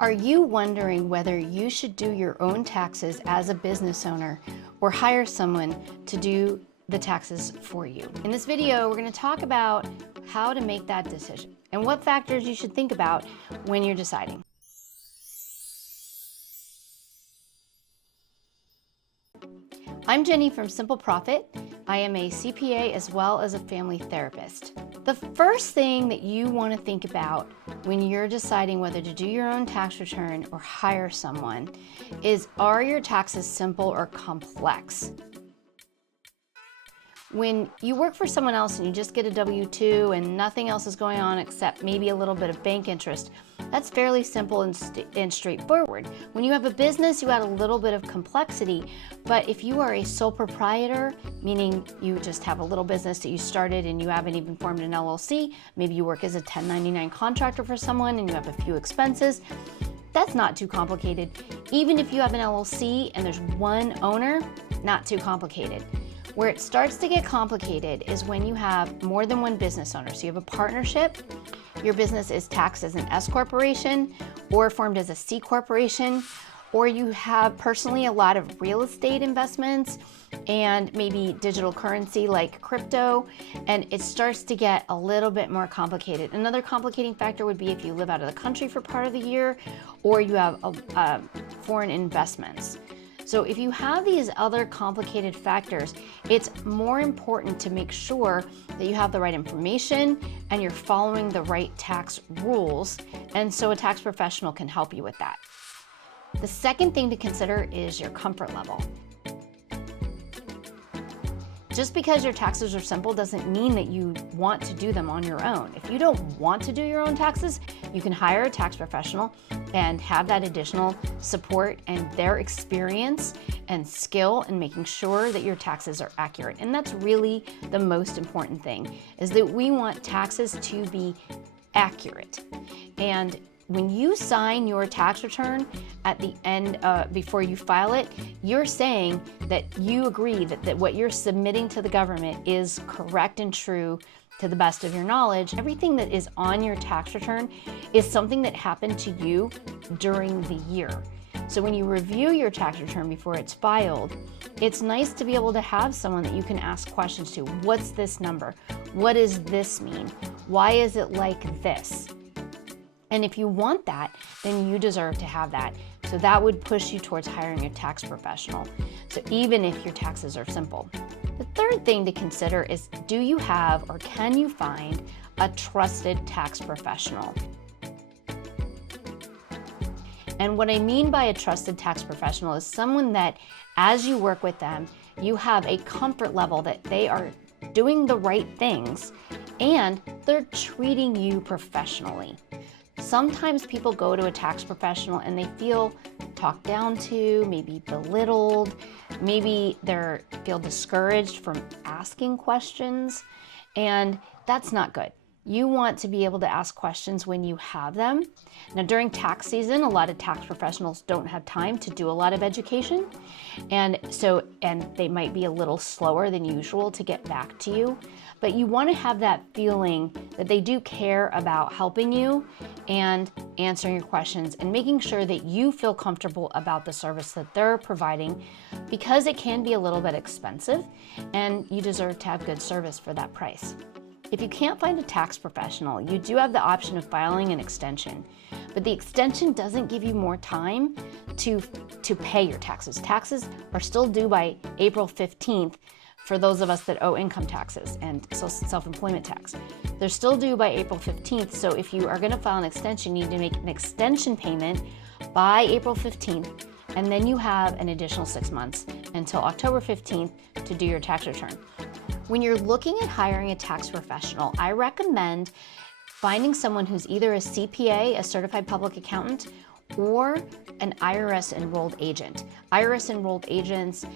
Are you wondering whether you should do your own taxes as a business owner or hire someone to do the taxes for you? In this video, we're going to talk about how to make that decision and what factors you should think about when you're deciding. I'm Jenny from Simple Profit. I am a CPA as well as a family therapist. The first thing that you want to think about when you're deciding whether to do your own tax return or hire someone is, are your taxes simple or complex? When you work for someone else and you just get a W-2 and nothing else is going on except maybe a little bit of bank interest, that's fairly simple and straightforward. When you have a business, you add a little bit of complexity, but if you are a sole proprietor, meaning you just have a little business that you started and you haven't even formed an LLC, maybe you work as a 1099 contractor for someone and you have a few expenses, that's not too complicated. Even if you have an LLC and there's one owner, not too complicated. Where it starts to get complicated is when you have more than one business owner. So you have a partnership, your business is taxed as an S corporation or formed as a C corporation, or you have personally a lot of real estate investments and maybe digital currency like crypto, and it starts to get a little bit more complicated. Another complicating factor would be if you live out of the country for part of the year or you have foreign investments. So if you have these other complicated factors, it's more important to make sure that you have the right information and you're following the right tax rules, and so a tax professional can help you with that. The second thing to consider is your comfort level. Just because your taxes are simple doesn't mean that you want to do them on your own. If you don't want to do your own taxes, you can hire a tax professional and have that additional support and their experience and skill in making sure that your taxes are accurate. And that's really the most important thing, is that we want taxes to be accurate. And when you sign your tax return at the end, before you file it, you're saying that you agree that what you're submitting to the government is correct and true to the best of your knowledge. Everything that is on your tax return is something that happened to you during the year. So when you review your tax return before it's filed, it's nice to be able to have someone that you can ask questions to. What's this number? What does this mean? Why is it like this? And if you want that, then you deserve to have that. So that would push you towards hiring a tax professional. So even if your taxes are simple. The third thing to consider is, do you have or can you find a trusted tax professional? And what I mean by a trusted tax professional is someone that, as you work with them, you have a comfort level that they are doing the right things and they're treating you professionally. Sometimes people go to a tax professional and they feel talked down to, maybe belittled, maybe they feel discouraged from asking questions, and that's not good. You want to be able to ask questions when you have them. Now, during tax season, a lot of tax professionals don't have time to do a lot of education, and they might be a little slower than usual to get back to you. But you want to have that feeling that they do care about helping you and answering your questions and making sure that you feel comfortable about the service that they're providing, because it can be a little bit expensive and you deserve to have good service for that price. If you can't find a tax professional, you do have the option of filing an extension, but the extension doesn't give you more time to pay your taxes. Taxes are still due by April 15th for those of us that owe income taxes and self-employment tax. They're still due by April 15th, so if you are going to file an extension, you need to make an extension payment by April 15th, and then you have an additional 6 months until October 15th to do your tax return. When you're looking at hiring a tax professional, I recommend finding someone who's either a CPA, a certified public accountant, or an IRS enrolled agent. IRS enrolled agents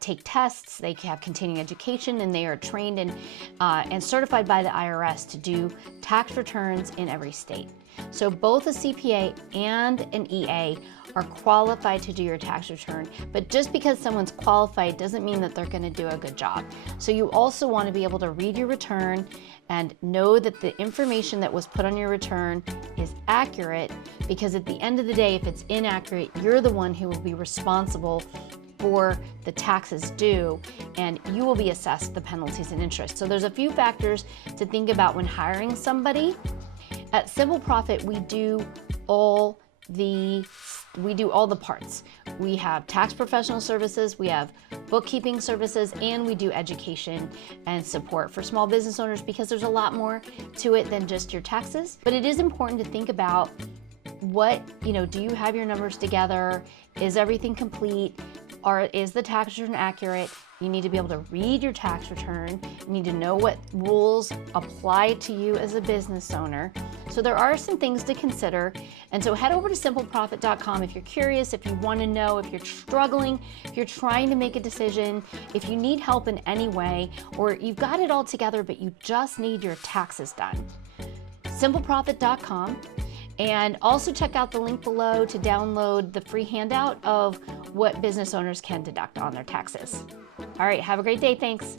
take tests, they have continuing education, and they are trained and certified by the IRS to do tax returns in every state. So both a CPA and an EA are qualified to do your tax return. But just because someone's qualified doesn't mean that they're going to do a good job. So you also want to be able to read your return and know that the information that was put on your return is accurate, because at the end of the day, if it's inaccurate, you're the one who will be responsible for the taxes due, and you will be assessed the penalties and interest. So there's a few factors to think about when hiring somebody. At Simple Profit, we do all the parts. We have tax professional services, we have bookkeeping services, and we do education and support for small business owners, because there's a lot more to it than just your taxes. But it is important to think about do you have your numbers together? Is everything complete? Is the tax return accurate? You need to be able to read your tax return. You need to know what rules apply to you as a business owner. So there are some things to consider. And so head over to simpleprofit.com if you're curious, if you want to know, if you're struggling, if you're trying to make a decision, if you need help in any way, or you've got it all together but you just need your taxes done. Simpleprofit.com. And also check out the link below to download the free handout of what business owners can deduct on their taxes. All right, have a great day. Thanks.